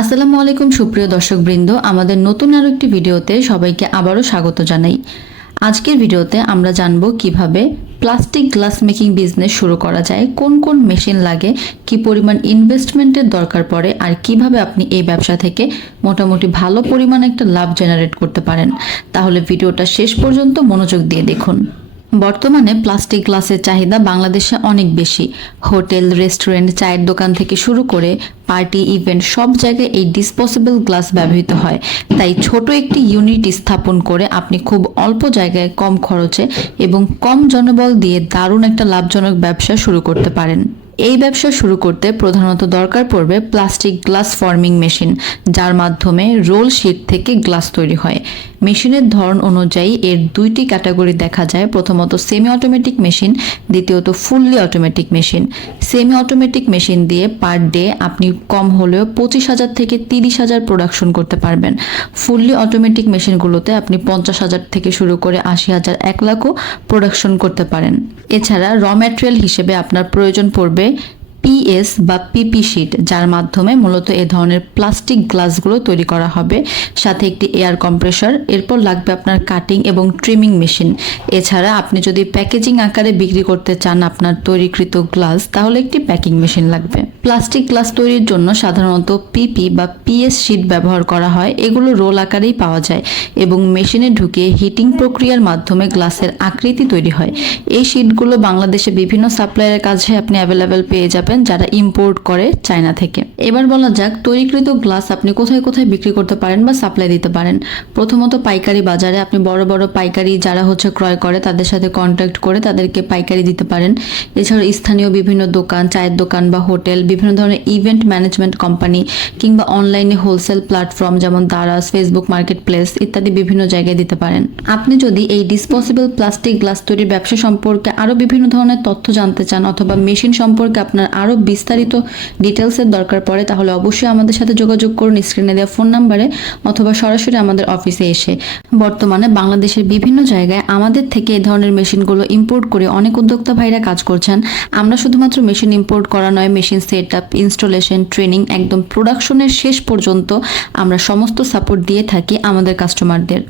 আসসালামু আলাইকুম সুপ্রিয় দর্শকবৃন্দ, আমাদের নতুন আরও একটি ভিডিওতে সবাইকে আবারও স্বাগত জানাই। আজকের ভিডিওতে আমরা জানব কীভাবে প্লাস্টিক গ্লাস মেকিং বিজনেস শুরু করা যায়, কোন কোন মেশিন লাগে, কি পরিমাণ ইনভেস্টমেন্টের দরকার পড়ে, আর কীভাবে আপনি এই ব্যবসা থেকে মোটামুটি ভালো পরিমাণ একটা লাভ জেনারেট করতে পারেন। তাহলে ভিডিওটা শেষ পর্যন্ত মনোযোগ দিয়ে দেখুন। বর্তমানে প্লাস্টিক গ্লাসের চাহিদা বাংলাদেশে অনেক বেশি। হোটেল, রেস্টুরেন্ট, চায়ের দোকান থেকে শুরু করে পার্টি, ইভেন্ট সব জায়গায় এই ডিসপোজেবল গ্লাস ব্যবহৃত হয়। তাই ছোট একটি ইউনিট স্থাপন করে আপনি খুব অল্প জায়গায় কম খরচে এবং কম জনবল দিয়ে দারুণ একটা লাভজনক ব্যবসা শুরু করতে পারেন। এই ব্যবসা শুরু করতে প্রধানত দরকার পড়বে প্লাস্টিক গ্লাস ফর্মিং মেশিন, যার মাধ্যমে রোল শিট থেকে গ্লাস তৈরি হয়। মেশিনের ধরন অনুযায়ী এর দুইটি ক্যাটাগরি দেখা যায়। প্রথমত সেমি অটোমেটিক মেশিন দ্বিতীয়ত fully automatic machine semi automatic machine দিয়ে পার ডে আপনি কম হলেও পঁচিশ হাজার থেকে তিরিশ হাজার প্রোডাকশন করতে পারবেন। ফুললি অটোমেটিক মেশিনগুলোতে আপনি পঞ্চাশ হাজার থেকে শুরু করে আশি হাজার, এক লাখও প্রোডাকশন করতে পারেন। এছাড়া র ম্যাটেরিয়াল হিসেবে আপনার প্রয়োজন পড়বে পিএস বা পিপি শিট, যার মাধ্যমে মূলত এ ধরনের প্লাস্টিক গ্লাসগুলো তৈরি করা হবে, সাথে একটি এয়ার কম্প্রেসর, এরপর লাগবে আপনার কাটিং এবং ট্রিমিং মেশিন এছাড়া আপনি যদি প্যাকেজিং আকারে বিক্রি করতে চান আপনার তৈরিকৃত গ্লাস, তাহলে একটি প্যাকিং মেশিন লাগবে। প্লাস্টিক গ্লাস তৈরির জন্য সাধারণত পিপি বা পিএস শিট ব্যবহার করা হয়, এগুলো রোল আকারেই পাওয়া যায় এবং মেশিনে ঢুকিয়ে হিটিং প্রক্রিয়ার মাধ্যমে গ্লাসের আকৃতি তৈরি হয়। এই শিটগুলো বাংলাদেশে বিভিন্ন সাপ্লায়ারের কাছে আপনি অ্যাভেলেবেল পেয়ে যাবেন যারা ইম্পোর্ট করে চায়না থেকে। এবার বলা যাক, তৈরিকৃত গ্লাস আপনি কোথায় কোথায় বিক্রি করতে পারেন বা সাপ্লাই দিতে পারেন। প্রথমত পাইকারি বাজারে আপনি বড় বড় পাইকারি যারা হচ্ছে ক্রয় করে, তাদের সাথে কন্ট্যাক্ট করে তাদেরকে পাইকারি দিতে পারেন। এছাড়া স্থানীয় বিভিন্ন দোকান, চায়ের দোকান বা হোটেল, বিভিন্ন ধরনের ইভেন্ট ম্যানেজমেন্ট কোম্পানি কিংবা অনলাইনে হোলসেল প্ল্যাটফর্ম যেমন দারাস ফেসবুক মার্কেট প্লেস ইত্যাদি বিভিন্ন জায়গায় দিতে পারেন। আপনি যদি এই ডিসপোজেবল প্লাস্টিক গ্লাস তৈরির ব্যবসা সম্পর্কে আরও বিভিন্ন ধরনের তথ্য জানতে চান অথবা মেশিন সম্পর্কে আপনার আরও বিস্তারিত ডিটেলসের দরকার পড়ে, তাহলে অবশ্যই আমাদের সাথে যোগাযোগ করুন স্ক্রিনে দেওয়া ফোন নাম্বারে অথবা সরাসরি আমাদের অফিসে এসে। বর্তমানে বাংলাদেশের বিভিন্ন জায়গায় আমাদের থেকে এই ধরনের মেশিনগুলো ইম্পোর্ট করে অনেক উদ্যোক্তা ভাইরা কাজ করছেন। আমরা শুধুমাত্র মেশিন ইম্পোর্ট করা নয় machine set up installation training একদম প্রোডাকশনের শেষ পর্যন্ত আমরা সমস্ত সাপোর্ট দিয়ে থাকি আমাদের কাস্টমারদের